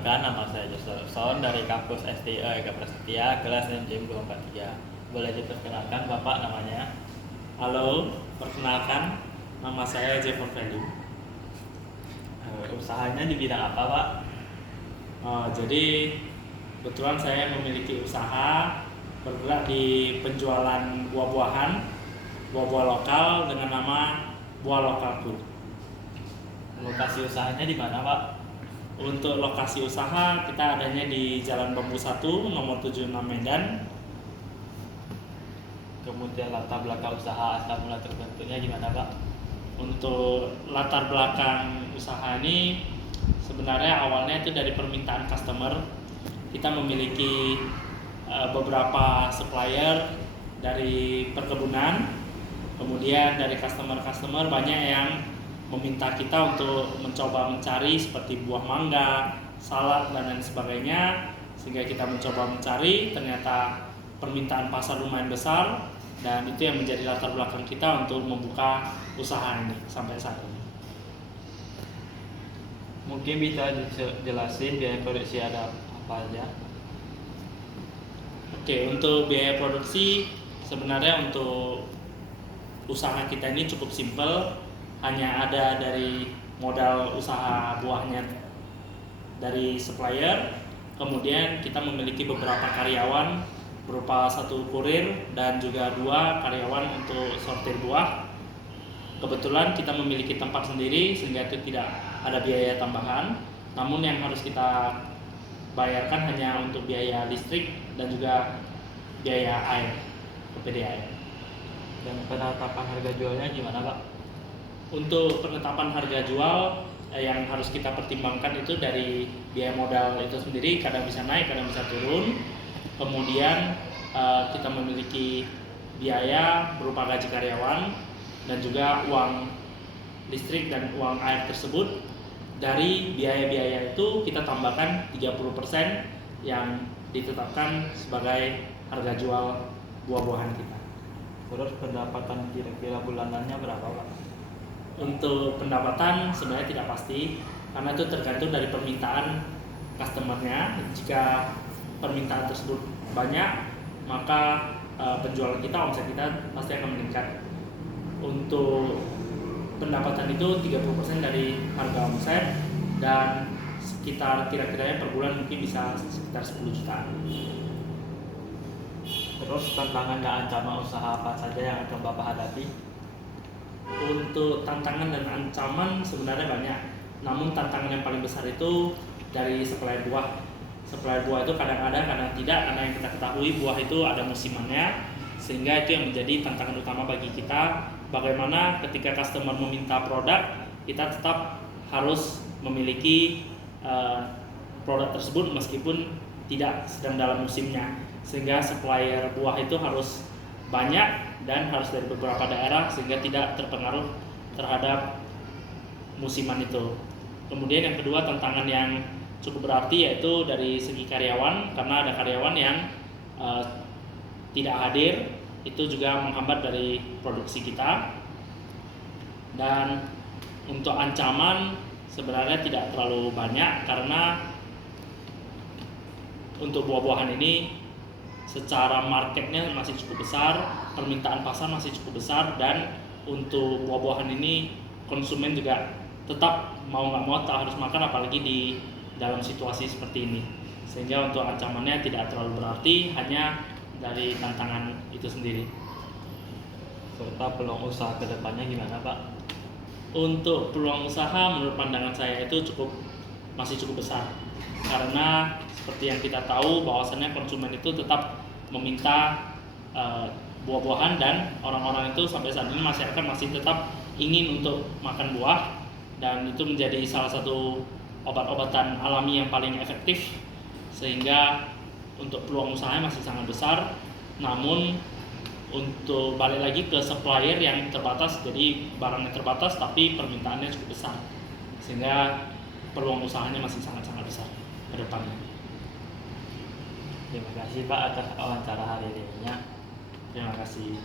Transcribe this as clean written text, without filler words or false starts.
Perkenalkan, nama saya Joselson dari kampus STI Eka Prasetya, kelas MJM 243. Boleh diperkenalkan Bapak namanya? Halo, perkenalkan, nama saya Jeffon Value. Usahanya di bidang apa Pak? Jadi kebetulan saya memiliki usaha bergerak di penjualan buah-buah lokal dengan nama Buah Lokalku. Lokasi usahanya di mana Pak? Untuk lokasi usaha kita adanya di Jalan Bambu 1 nomor 76 Medan. Kemudian latar belakang usaha asal mula terbentuknya gimana Pak? Untuk latar belakang usaha ini sebenarnya awalnya itu dari permintaan customer. Kita memiliki beberapa supplier dari perkebunan, kemudian dari customer banyak yang meminta kita untuk mencoba mencari seperti buah mangga, salak dan lain sebagainya, sehingga kita mencoba mencari, ternyata permintaan pasar lumayan besar, dan itu yang menjadi latar belakang kita untuk membuka usaha ini sampai saat ini. Mungkin bisa jelasin biaya produksi ada apa aja? Oke, untuk biaya produksi sebenarnya untuk usaha kita ini cukup simpel, hanya ada dari modal usaha buahnya dari supplier, kemudian kita memiliki beberapa karyawan berupa 1 kurir dan juga 2 karyawan untuk sortir buah. Kebetulan kita memiliki tempat sendiri sehingga itu tidak ada biaya tambahan, namun yang harus kita bayarkan hanya untuk biaya listrik dan juga biaya air, PPD air. Dan penetapan harga jualnya gimana Pak? Untuk penetapan harga jual yang harus kita pertimbangkan itu dari biaya modal itu sendiri, kadang bisa naik, kadang bisa turun. Kemudian kita memiliki biaya berupa gaji karyawan dan juga uang listrik dan uang air tersebut. Dari biaya-biaya itu kita tambahkan 30% yang ditetapkan sebagai harga jual buah-buahan kita. Terus pendapatan kira-kira bulanannya berapa Pak? Untuk pendapatan sebenarnya tidak pasti karena itu tergantung dari permintaan customernya. Jika permintaan tersebut banyak, maka penjualan kita, omset kita pasti akan meningkat. Untuk pendapatan itu 30% dari harga omset dan sekitar kira-kiranya per bulan mungkin bisa sekitar 10 juta. Terus tantangan dan ancaman usaha apa saja yang akan Bapak hadapi? Untuk tantangan dan ancaman sebenarnya banyak, namun tantangan yang paling besar itu dari supplier buah. Supplier buah itu kadang ada, kadang tidak, karena yang kita ketahui buah itu ada musimannya, sehingga itu yang menjadi tantangan utama bagi kita. Bagaimana ketika customer meminta produk, kita tetap harus memiliki produk tersebut meskipun tidak sedang dalam musimnya, sehingga supplier buah itu harus banyak dan harus dari beberapa daerah sehingga tidak terpengaruh terhadap musiman itu. Kemudian yang kedua, tantangan yang cukup berarti yaitu dari segi karyawan, karena ada karyawan yang tidak hadir, itu juga menghambat dari produksi kita. Dan untuk ancaman sebenarnya tidak terlalu banyak karena untuk buah-buahan ini secara marketnya masih cukup besar, permintaan pasar masih cukup besar, dan untuk buah-buahan ini konsumen juga tetap mau nggak mau tak harus makan, apalagi di dalam situasi seperti ini. Sehingga untuk ancamannya tidak terlalu berarti, hanya dari tantangan itu sendiri. Serta peluang usaha kedepannya gimana Pak? Untuk peluang usaha menurut pandangan saya itu masih cukup besar, karena seperti yang kita tahu bahwasannya konsumen itu tetap meminta buah-buahan, dan orang-orang itu sampai saat ini masyarakat masih tetap ingin untuk makan buah, dan itu menjadi salah satu obat-obatan alami yang paling efektif, sehingga untuk peluang usahanya masih sangat besar. Namun untuk balik lagi ke supplier yang terbatas, jadi barangnya terbatas tapi permintaannya cukup besar, sehingga peluang usahanya masih sangat-sangat besar ke depannya. Terima kasih Pak atas wawancara hari ini. Terima kasih.